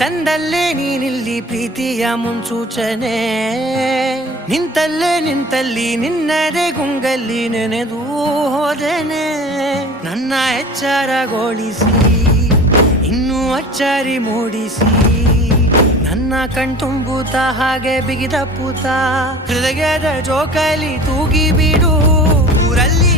ತಂದಲ್ಲೇ ನೀನಿಲ್ಲಿ ಪ್ರೀತಿಯ ಮುನ್ಸೂಚನೆ ನಿಂತಲ್ಲಿ ನಿನ್ನದೇ ಗುಂಗಲ್ಲಿ ನೆನೆದು ಹೋದೆನೆ ನನ್ನ ಎಚ್ಚರಗೊಳಿಸಿ ಇನ್ನೂ ಅಚ್ಚರಿ ಮೂಡಿಸಿ ನನ್ನ ಕಣ್ತುಂಬುತ್ತ ಹಾಗೆ ಬಿಗಿದಪ್ಪುತ್ತ ಹೃದಯದ ಜೋಕಾಲಿ ತೂಗಿ ಬಿಡು ಊರಲ್ಲಿ